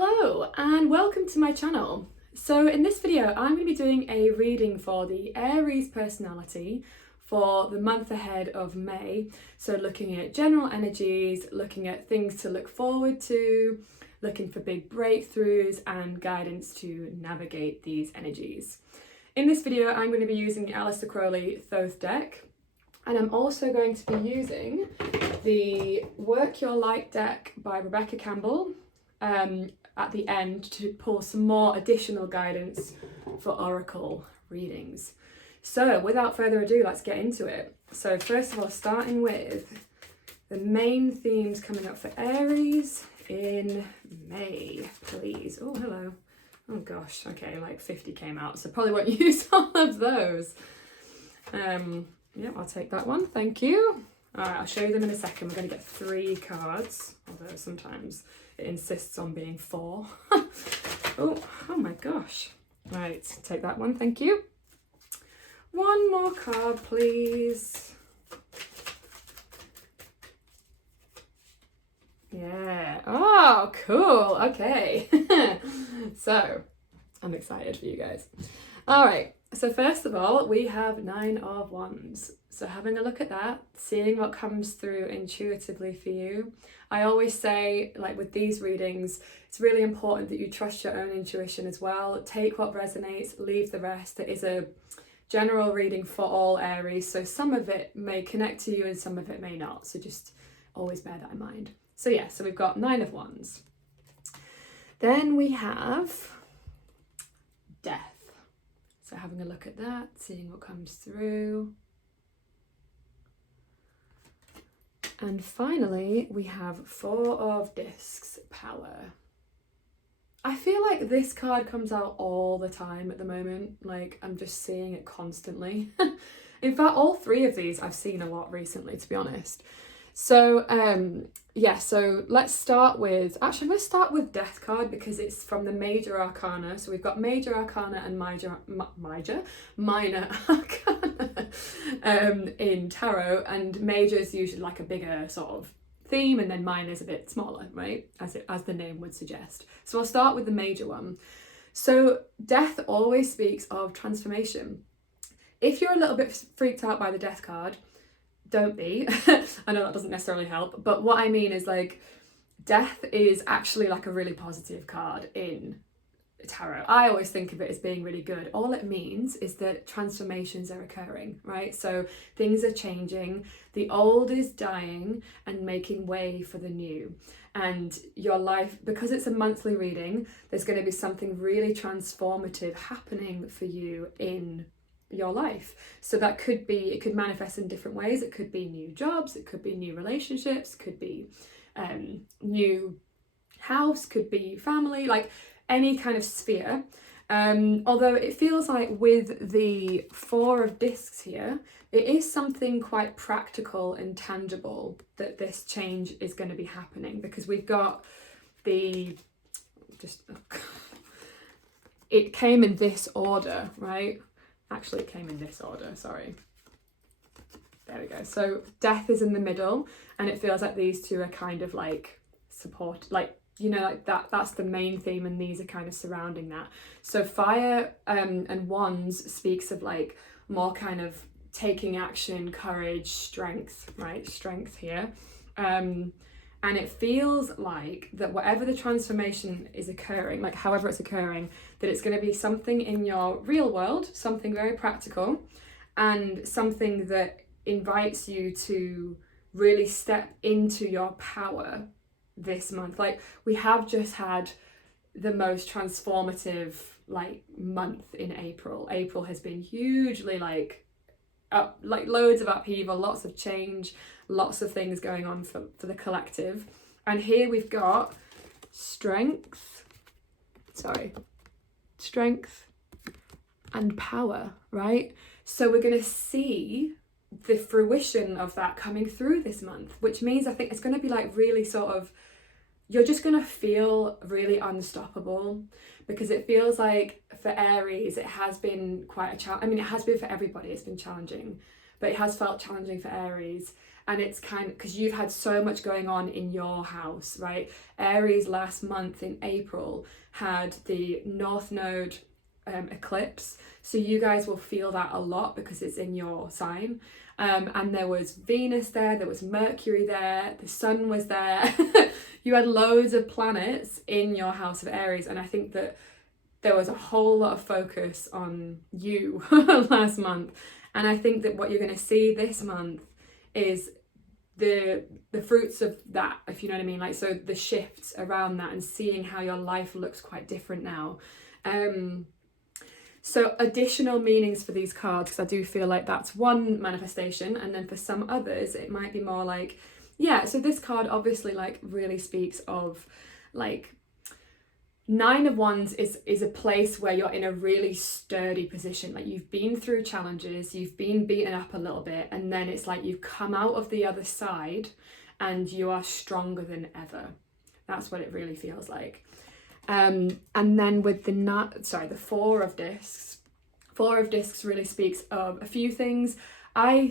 Hello and welcome to my channel. So in this video I'm going to be doing a reading for the Aries personality for the month ahead of May. So looking at general energies, looking at things to look forward to, looking for big breakthroughs and guidance to navigate these energies. In this video I'm going to be using the Aleister Crowley Thoth deck, and I'm also going to be using the Work Your Light deck by Rebecca Campbell at the end to pull some more additional guidance for oracle readings. So without further ado, let's get into it. So first of all, starting with the main themes coming up for Aries in May, please. Oh, hello. Oh gosh, okay, like 50 came out, so probably won't use all of those. Yeah, I'll take that one, thank you. All right, I'll show you them in a second. We're going to get 3 cards, although sometimes it insists on being 4. oh my gosh. Right, take that one, thank you. One more card, please. Yeah, oh, cool, okay. So, I'm excited for you guys. All right, so first of all, we have 9 of Wands. So having a look at that, seeing what comes through intuitively for you. I always say, like with these readings, it's really important that you trust your own intuition as well. Take what resonates, leave the rest. It is a general reading for all Aries, so some of it may connect to you and some of it may not. So just always bear that in mind. So yeah, so we've got 9 of Wands. Then we have Death. So having a look at that, seeing what comes through. And finally, we have 4 of Discs, Power. I feel like this card comes out all the time at the moment. Like, I'm just seeing it constantly. In fact, all 3 of these I've seen a lot recently, to be honest. So, yeah, so let's start with, actually I'm going to start with Death card because it's from the Major Arcana. So we've got Major Arcana and Minor Arcana in Tarot, and Major is usually like a bigger sort of theme and then Minor is a bit smaller, right? As the name would suggest. So I'll start with the major one. So Death always speaks of transformation. If you're a little bit freaked out by the Death card, don't be. I know that doesn't necessarily help, but what I mean is like Death is actually like a really positive card in tarot. I always think of it as being really good. All it means is that transformations are occurring, right? So things are changing, the old is dying and making way for the new. And your life, because it's a monthly reading, there's going to be something really transformative happening for you in your life. So that could be, it could manifest in different ways. It could be new jobs, it could be new relationships, could be new house, could be family, like any kind of sphere. Although it feels like with the 4 of Discs here, it is something quite practical and tangible that this change is going to be happening, because we've got the, it came in this order, right? Actually, it came in this order, sorry. There we go. So Death is in the middle, and it feels like these 2 are kind of like support, like, you know, like that's the main theme, and these are kind of surrounding that. So Fire and Wands speaks of like more kind of taking action, courage, strength, right? Strength here. And it feels like that whatever the transformation is occurring, like however it's occurring, that it's going to be something in your real world, something very practical, and something that invites you to really step into your power this month. Like we have just had the most transformative like month in April. April has been hugely like loads of upheaval, lots of change, lots of things going on for the collective. And here we've got strength and power, right? So we're going to see the fruition of that coming through this month, which means I think it's going to be like really sort of, you're just going to feel really unstoppable, because it feels like for Aries it has been quite a challenge. I mean, it has been for everybody, it's been challenging, but it has felt challenging for Aries. And it's kind of because you've had so much going on in your house, right? Aries last month in April had the North Node eclipse, so you guys will feel that a lot because it's in your sign. And there was Venus there was Mercury there, the Sun was there. You had loads of planets in your house of Aries, and I think that there was a whole lot of focus on you last month. And I think that what you're going to see this month is the fruits of that, if you know what I mean, like, so the shifts around that and seeing how your life looks quite different now. So additional meanings for these cards, because I do feel like that's one manifestation, and then for some others it might be more like, yeah, so this card obviously like really speaks of like Nine of Wands is a place where you're in a really sturdy position. Like you've been through challenges, you've been beaten up a little bit, and then it's like you've come out of the other side and you are stronger than ever. That's what it really feels like. And then with the Four of Discs. Four of Discs really speaks of a few things. I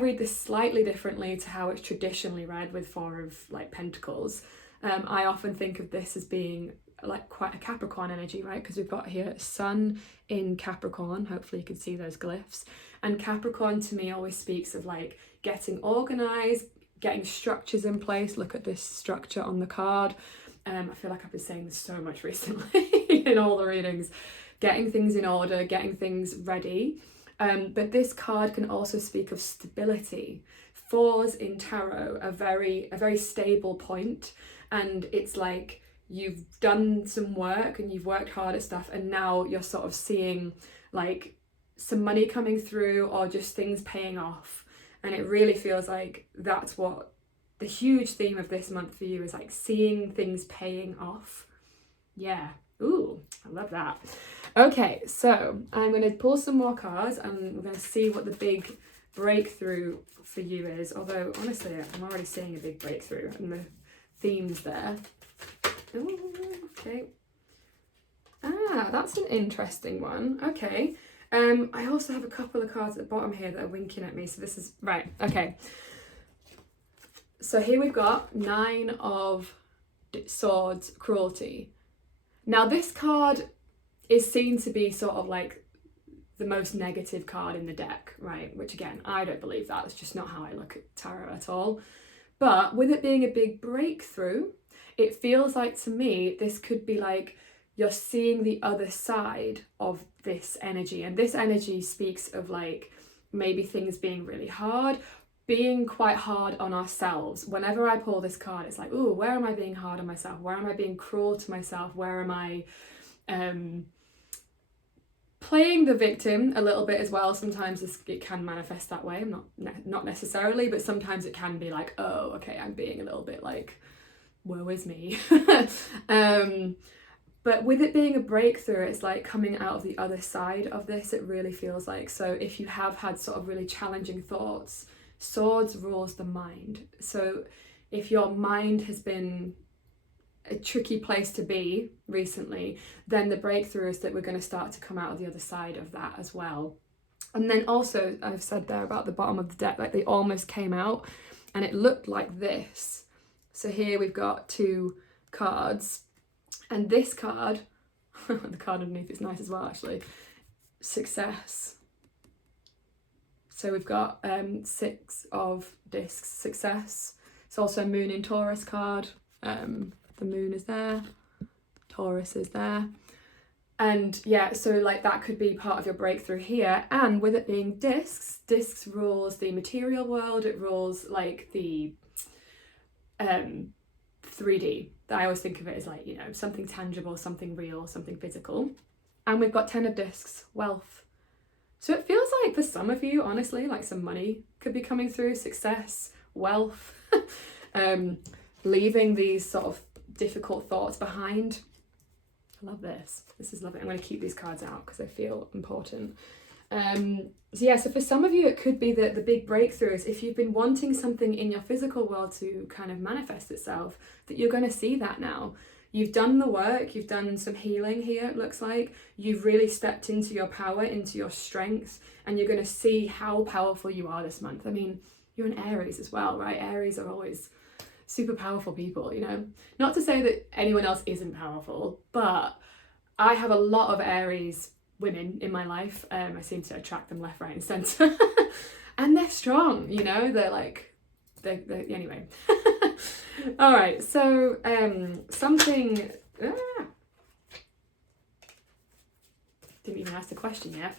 read this slightly differently to how it's traditionally read with Four of like Pentacles. I often think of this as being like quite a Capricorn energy, right? Because we've got here Sun in Capricorn. Hopefully you can see those glyphs. And Capricorn to me always speaks of like getting organized, getting structures in place. Look at this structure on the card. I feel like I've been saying this so much recently in all the readings. Getting things in order, getting things ready. But this card can also speak of stability. Fours in tarot are a very stable point, and it's like you've done some work and you've worked hard at stuff, and now you're sort of seeing like some money coming through or just things paying off. And it really feels like that's what the huge theme of this month for you is, like seeing things paying off. Yeah. Ooh, I love that. Okay, so I'm going to pull some more cards and we're going to see what the big breakthrough for you is. Although, honestly, I'm already seeing a big breakthrough and the themes there. Ooh, okay. Ah, that's an interesting one. Okay. I also have a couple of cards at the bottom here that are winking at me. So this is, right, okay. So here we've got Nine of Swords, Cruelty. Now this card is seen to be sort of like the most negative card in the deck, right? Which again, I don't believe that. It's just not how I look at tarot at all. But with it being a big breakthrough, it feels like to me, this could be like you're seeing the other side of this energy. And this energy speaks of like maybe things being really hard, being quite hard on ourselves. Whenever I pull this card, it's like, ooh, where am I being hard on myself? Where am I being cruel to myself? Where am I playing the victim a little bit as well? Sometimes it can manifest that way. Not necessarily, but sometimes it can be like, oh, okay, I'm being a little bit like, woe is me. But with it being a breakthrough, it's like coming out of the other side of this, it really feels like. So if you have had sort of really challenging thoughts, Swords rules the mind. So if your mind has been a tricky place to be recently, then the breakthrough is that we're going to start to come out of the other side of that as well. And then also, I've said there about the bottom of the deck, like they almost came out and it looked like this. So here we've got two cards, and this card, the card underneath is nice as well actually, Success. So we've got Six of Discs, Success. It's also a Moon in Taurus card. The moon is there, Taurus is there. And yeah, so like that could be part of your breakthrough here. And with it being discs rules the material world, it rules like the 3D. I always think of it as like, you know, something tangible, something real, something physical. And we've got 10 of Discs, Wealth. So it feels like for some of you, honestly, like some money could be coming through, success, wealth, leaving these sort of difficult thoughts behind. I love this. This is lovely. I'm going to keep these cards out because they feel important. So for some of you, it could be that the big breakthrough is if you've been wanting something in your physical world to kind of manifest itself, that you're going to see that now. You've done the work, you've done some healing here, it looks like. You've really stepped into your power, into your strength, and you're going to see how powerful you are this month. I mean, you're an Aries as well, right? Aries are always super powerful people, you know? Not to say that anyone else isn't powerful, but I have a lot of Aries women in my life. I seem to attract them left, right, and centre. And they're strong, you know? They're like, they're anyway. All right, so something... didn't even ask the question yet.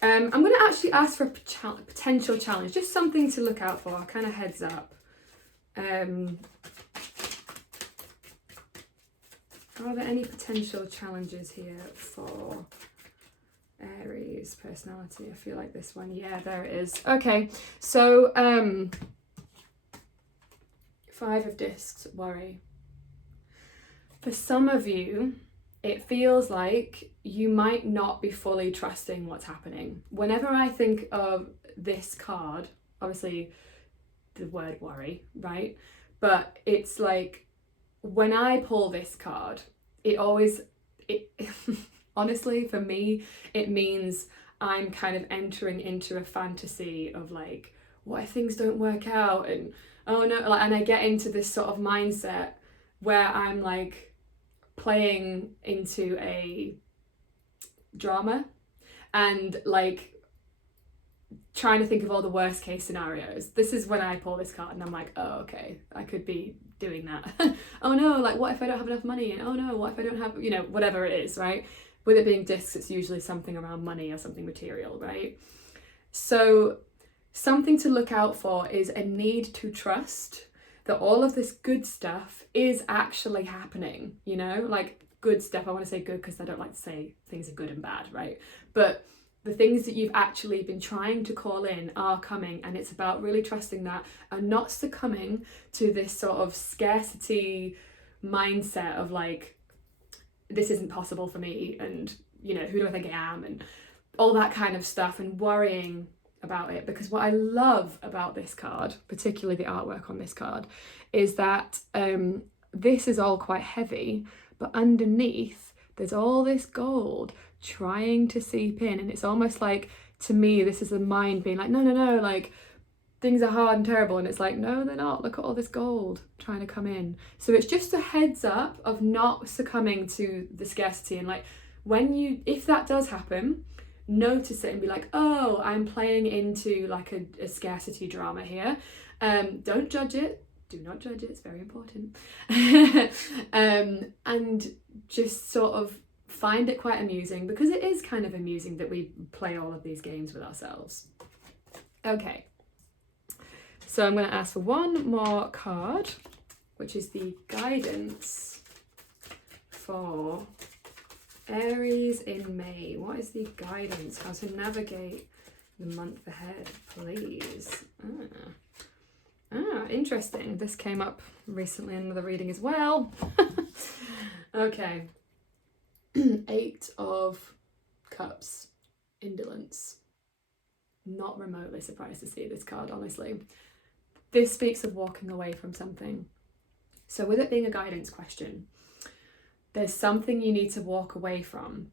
I'm going to actually ask for a potential challenge, just something to look out for, kind of heads up. Are there any potential challenges here for Aries personality? I feel like this one, yeah, there it is. Okay, so 5 of discs, worry. For some of you, it feels like you might not be fully trusting what's happening. Whenever I think of this card, obviously the word worry, right? But it's like, when I pull this card, it honestly, for me, it means I'm kind of entering into a fantasy of like, what if things don't work out? And oh no, like, and I get into this sort of mindset where I'm like, playing into a drama and like trying to think of all the worst case scenarios. This is when I pull this card and I'm like, oh, okay, I could be doing that. Oh no, like what if I don't have enough money? And oh no, what if I don't have, you know, whatever it is, right? With it being discs, it's usually something around money or something material, right? So something to look out for is a need to trust that all of this good stuff is actually happening, you know, like good stuff. I want to say good because I don't like to say things are good and bad, right? But the things that you've actually been trying to call in are coming, and it's about really trusting that and not succumbing to this sort of scarcity mindset of like, this isn't possible for me, and you know, who do I think I am, and all that kind of stuff, and worrying about it. Because what I love about this card, particularly the artwork on this card, is that this is all quite heavy, but underneath there's all this gold trying to seep in, and it's almost like, to me, this is the mind being like, no, like things are hard and terrible, and it's like, no, they're not, look at all this gold trying to come in. So it's just a heads up of not succumbing to the scarcity, and like, if that does happen, notice it and be like, oh, I'm playing into like a scarcity drama here. Don't judge it. Do not judge it. It's very important. And just sort of find it quite amusing, because it is kind of amusing that we play all of these games with ourselves. Okay. So I'm going to ask for one more card, which is the guidance for Aries in May. What is the guidance? How to navigate the month ahead, please. Interesting. This came up recently in another reading as well. Okay. 8 of Cups. Indolence. Not remotely surprised to see this card, honestly. This speaks of walking away from something. So with it being a guidance question, there's something you need to walk away from.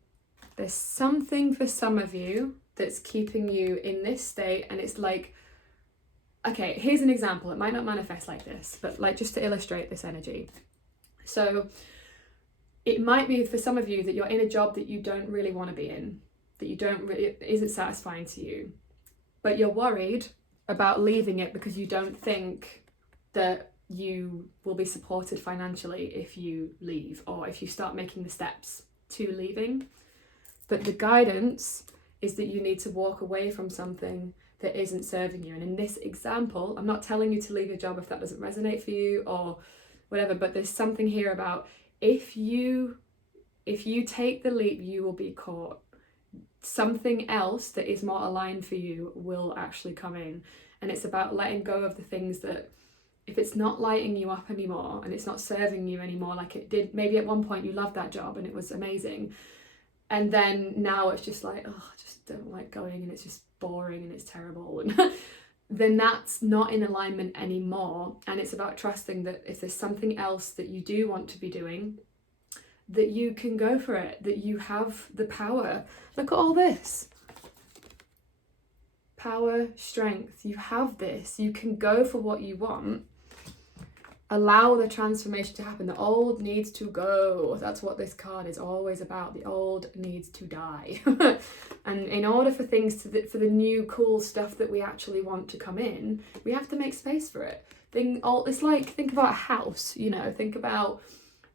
There's something for some of you that's keeping you in this state, and it's like, okay, here's an example. It might not manifest like this, but like just to illustrate this energy. So it might be for some of you that you're in a job that you don't really want to be in, that it isn't satisfying to you, but you're worried about leaving it because you don't think that you will be supported financially if you leave, or if you start making the steps to leaving. But the guidance is that you need to walk away from something that isn't serving you. And in this example, I'm not telling you to leave your job if that doesn't resonate for you or whatever, but there's something here about if you take the leap, you will be caught. Something else that is more aligned for you will actually come in. And it's about letting go of the things that, if it's not lighting you up anymore and it's not serving you anymore like it did, maybe at one point you loved that job and it was amazing, and then now it's just like, oh, I just don't like going, and it's just boring and it's terrible, and then that's not in alignment anymore. And it's about trusting that if there's something else that you do want to be doing, that you can go for it, that you have the power. Look at all this. power, strength. You have this. You can go for what you want. Allow the transformation to happen. The old needs to go. That's what this card is always about. The old needs to die. And in order for things for the new cool stuff that we actually want to come in, we have to make space for it. It's like, think about a house, you know, think about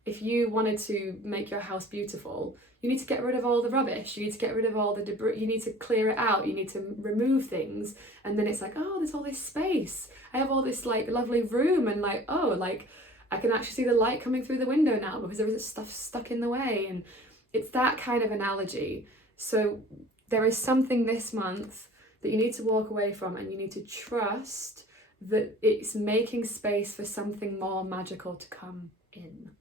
if you wanted to make your house beautiful, you need to get rid of all the rubbish, you need to get rid of all the debris, you need to clear it out, you need to remove things, and then it's like, oh, there's all this space, I have all this like lovely room, and like, oh, like I can actually see the light coming through the window now because there was stuff stuck in the way. And it's that kind of analogy. So there is something this month that you need to walk away from, and you need to trust that it's making space for something more magical to come in.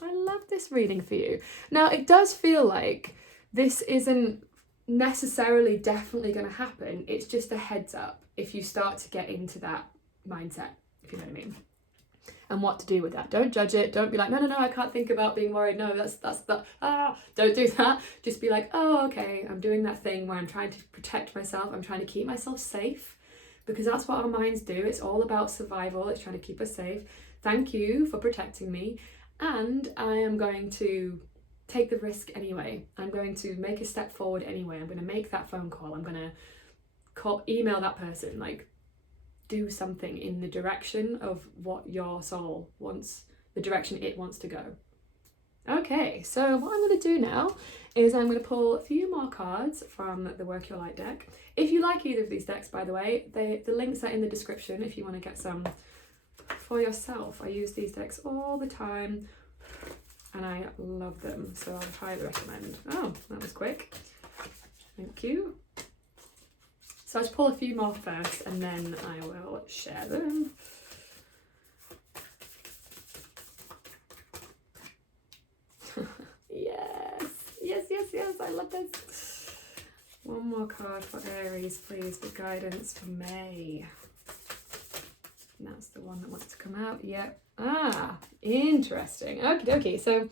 I love this reading for you. Now, it does feel like this isn't necessarily definitely going to happen. It's just a heads up if you start to get into that mindset, if you know what I mean, and what to do with that. Don't judge it. Don't be like, no, I can't think about being worried. No, that's don't do that. Just be like, oh, okay, I'm doing that thing where I'm trying to protect myself. I'm trying to keep myself safe, because that's what our minds do. It's all about survival. It's trying to keep us safe. Thank you for protecting me. And I am going to take the risk anyway. I'm going to make a step forward anyway. I'm going to make that phone call. I'm going to email that person, like do something in the direction of what your soul wants, the direction it wants to go. Okay, so what I'm going to do now is I'm going to pull a few more cards from the Work Your Light deck. If you like either of these decks, by the way, the links are in the description if you want to get some for yourself. I use these decks all the time and I love them, so I'll highly recommend. Oh, that was quick. Thank you. So I'll just pull a few more first and then I will share them. Yes, I love this. One more card for Aries, please, for guidance for May. And that's the one that wants to come out. Yep. Ah, interesting. Okie dokie. So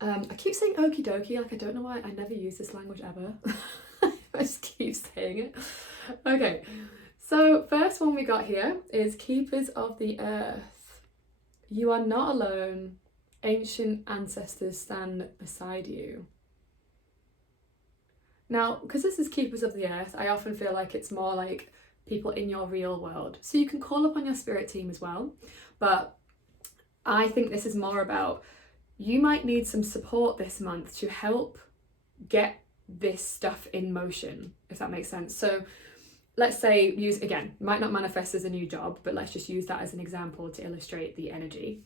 I keep saying okie dokie, like I don't know why. I never use this language ever. I just keep saying it. Okay, so first one we got here is Keepers of the Earth. You are not alone. Ancient ancestors stand beside you. Now, because this is Keepers of the Earth, I often feel like it's more like people in your real world. So you can call upon your spirit team as well. But I think this is more about, you might need some support this month to help get this stuff in motion, if that makes sense. So let's say, might not manifest as a new job, but let's just use that as an example to illustrate the energy.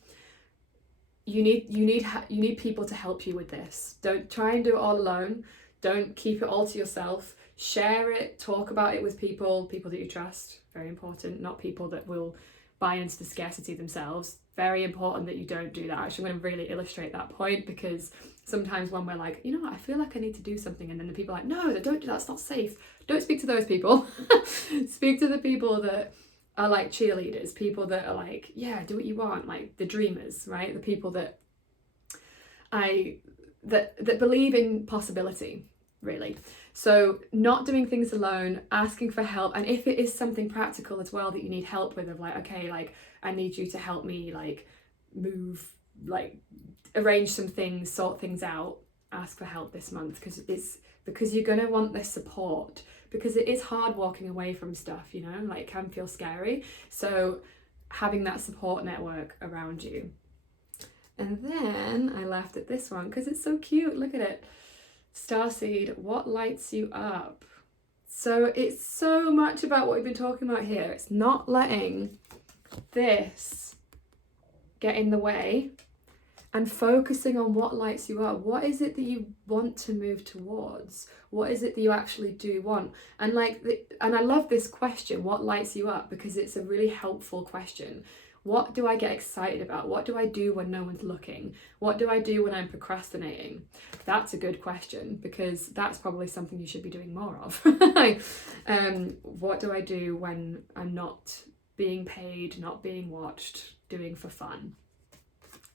You need people to help you with this. Don't try and do it all alone. Don't keep it all to yourself. Share it, talk about it with people that you trust. Very important. Not people that will buy into the scarcity themselves. Very important that you don't do that. Actually, I'm going to really illustrate that point, because sometimes when we're like, you know what, I feel like I need to do something, and then the people are like, no, don't do that, it's not safe. Don't speak to those people. Speak to the people that are like cheerleaders, people that are like, yeah, do what you want, like the dreamers, right? The people that that believe in possibility, really. So not doing things alone, asking for help, and if it is something practical as well that you need help with, of like, okay, like I need you to help me like move, like arrange some things, sort things out, ask for help this month, because you're going to want this support, because it is hard walking away from stuff, you know, like it can feel scary. So having that support network around you. And then I laughed at this one because it's so cute. Look at it. Starseed, what lights you up? So it's so much about what we've been talking about here. It's not letting this get in the way and focusing on what lights you up. What is it that you want to move towards? What is it that you actually do want? And and I love this question, what lights you up? Because it's a really helpful question. What do I get excited about? What do I do when no one's looking? What do I do when I'm procrastinating? That's a good question, because that's probably something you should be doing more of. What do I do when I'm not being paid, not being watched, doing for fun?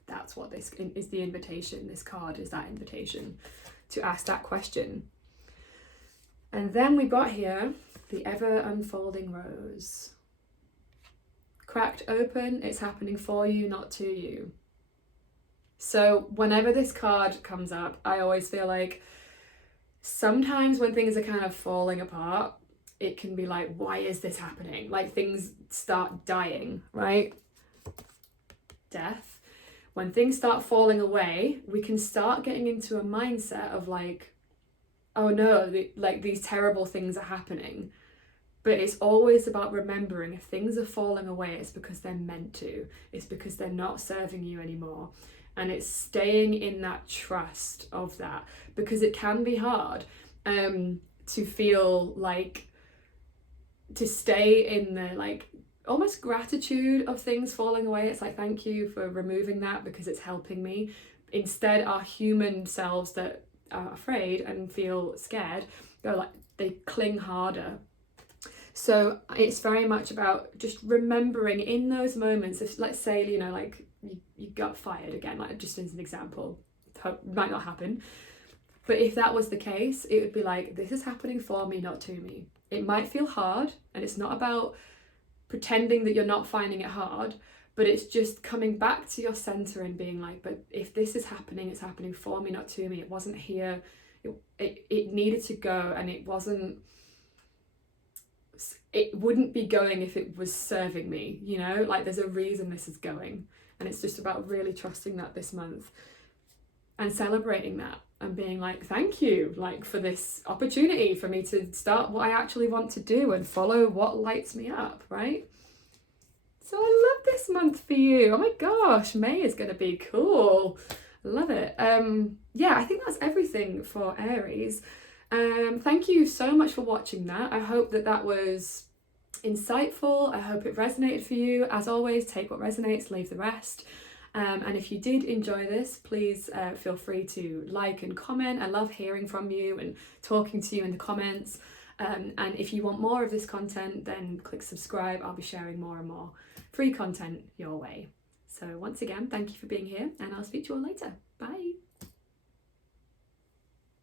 That's what this is, the invitation. This card is that invitation to ask that question. And then we got here the ever unfolding rose. Cracked open, it's happening for you, not to you. So whenever this card comes up, I always feel like sometimes when things are kind of falling apart, it can be like, why is this happening? Like things start dying, right? Death. When things start falling away, we can start getting into a mindset of like, oh no, like these terrible things are happening. But it's always about remembering if things are falling away, it's because they're meant to. It's because they're not serving you anymore. And it's staying in that trust of that, because it can be hard to feel like, to stay in the like almost gratitude of things falling away. It's like, thank you for removing that because it's helping me. Instead, our human selves that are afraid and feel scared go like, they cling harder. So it's very much about just remembering in those moments, if let's say, you know, like you got fired again, like just as an example, might not happen. But if that was the case, it would be like, this is happening for me, not to me. It might feel hard, and it's not about pretending that you're not finding it hard, but it's just coming back to your center and being like, but if this is happening, it's happening for me, not to me. It wasn't here. It needed to go, and it wouldn't be going if it was serving me, you know, like there's a reason this is going. And it's just about really trusting that this month and celebrating that and being like, thank you, like for this opportunity for me to start what I actually want to do and follow what lights me up, right? So I love this month for you. Oh my gosh, May is going to be cool. I love it. Yeah, I think that's everything for Aries. Thank you so much for watching that. I hope that was insightful. I hope it resonated for you. As always, take what resonates, leave the rest. And if you did enjoy this, please feel free to like and comment. I love hearing from you and talking to you in the comments. And if you want more of this content, then click subscribe. I'll be sharing more and more free content your way. So once again, thank you for being here, and I'll speak to you all later. Bye.